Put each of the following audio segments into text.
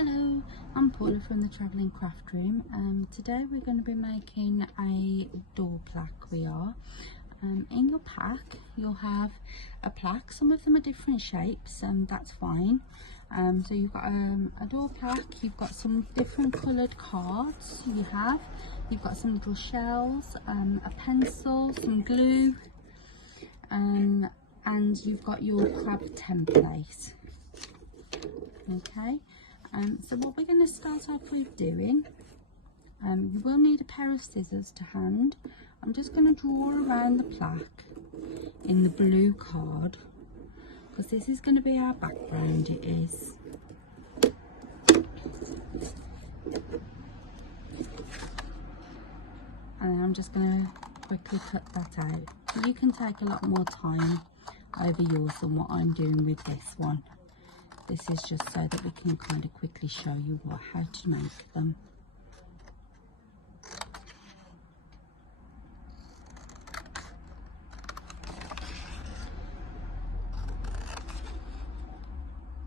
Hello, I'm Paula from the Travelling Craft Room. Today we're going to be making a door plaque. In your pack you'll have a plaque. Some of them are different shapes and that's fine. So you've got a door plaque, you've got some different coloured cards, you've got some little shells, a pencil, some glue, and you've got your crab template. Okay. So what we're going to start off with doing, you will need a pair of scissors to hand. I'm just going to draw around the plaque in the blue card because this is going to be our background. It is. And I'm just going to quickly cut that out. You can take a lot more time over yours than what I'm doing with this one. This is just so that we can kind of quickly show you how to make them.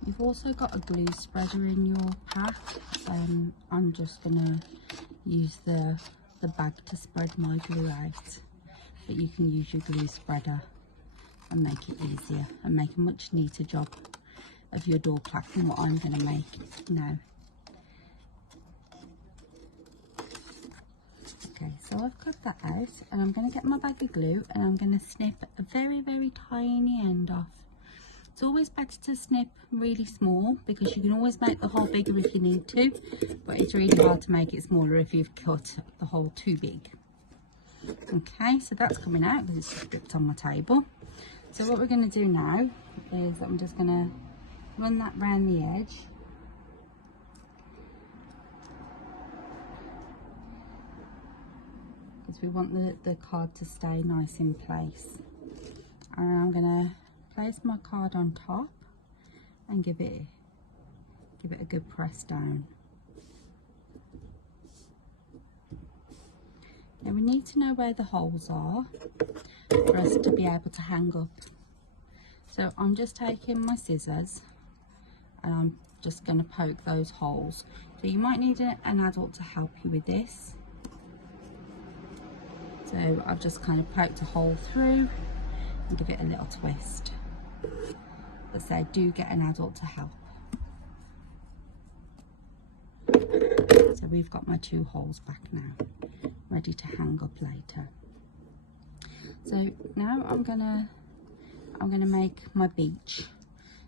You've also got a glue spreader in your pack. I'm just going to use the bag to spread my glue out, but you can use your glue spreader and make it easier and make a much neater job of your door plaque than what I'm going to make now. Okay, so I've cut that out and I'm going to get my bag of glue and I'm going to snip a very tiny end off. It's always better to snip really small because you can always make the hole bigger if you need to, but it's really hard to make it smaller if you've cut the hole too big. Okay, so that's coming out because it's stripped on my table. So what we're going to do now is I'm just going to run that round the edge. Because we want the card to stay nice in place. And I'm going to place my card on top and give it a good press down. Now we need to know where the holes are for us to be able to hang up. So I'm just taking my scissors and I'm just going to poke those holes. So you might need an adult to help you with this. So I've just kind of poked a hole through and give it a little twist. But say do get an adult to help. So we've got my two holes back now, ready to hang up later. So now I'm gonna make my beach.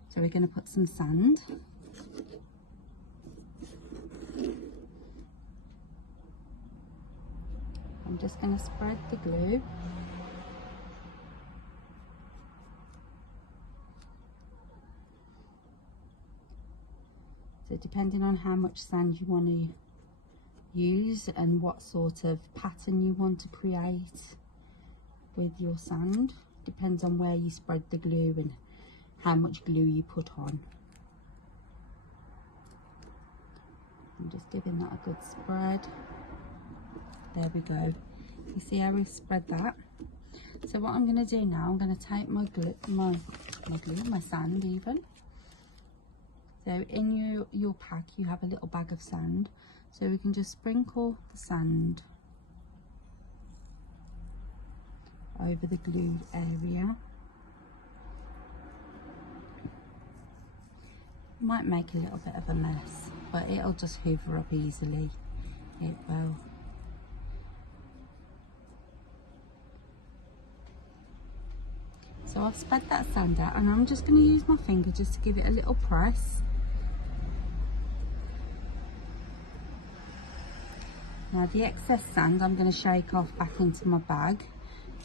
So we're going to put some sand. I'm just going to spread the glue. So depending on how much sand you want to use and what sort of pattern you want to create with your sand, depends on where you spread the glue and how much glue you put on. I'm just giving that a good spread. There we go. You see how we've spread that? So what I'm going to do now, I'm going to take my sand even. So in your pack you have a little bag of sand. So we can just sprinkle the sand over the glued area. Might make a little bit of a mess, but it'll just hoover up easily. It will. So I've spread that sand out and I'm just going to use my finger just to give it a little press. Now the excess sand I'm going to shake off back into my bag,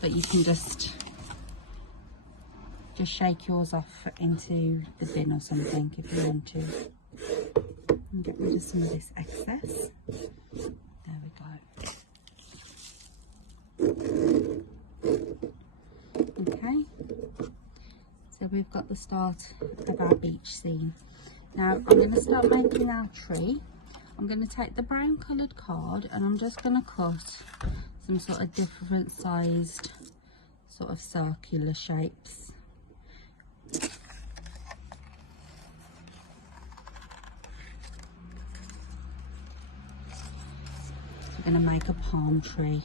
but you can just shake yours off into the bin or something if you want to. And get rid of some of this excess. There we go. Okay, so we've got the start of our beach scene. Now I'm going to start making our tree. I'm going to take the brown coloured card and I'm just going to cut some sort of different sized sort of circular shapes. going to make a palm tree.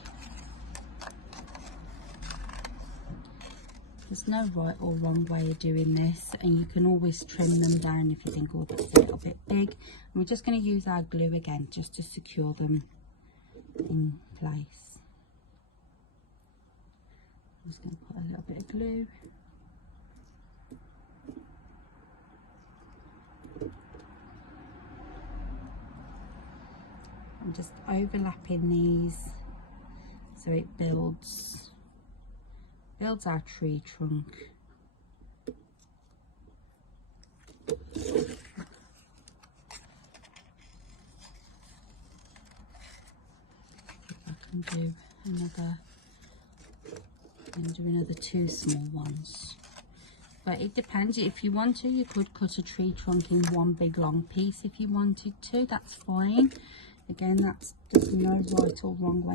There's no right or wrong way of doing this, and you can always trim them down if you think, oh, that's a little bit big. And we're just going to use our glue again just to secure them in place. I'm just going to put a little bit of glue. I'm just overlapping these so it builds our tree trunk. If I can do another 2 small ones. But it depends. If you want to, you could cut a tree trunk in one big long piece if you wanted to. That's fine. Again, there's no right or wrong way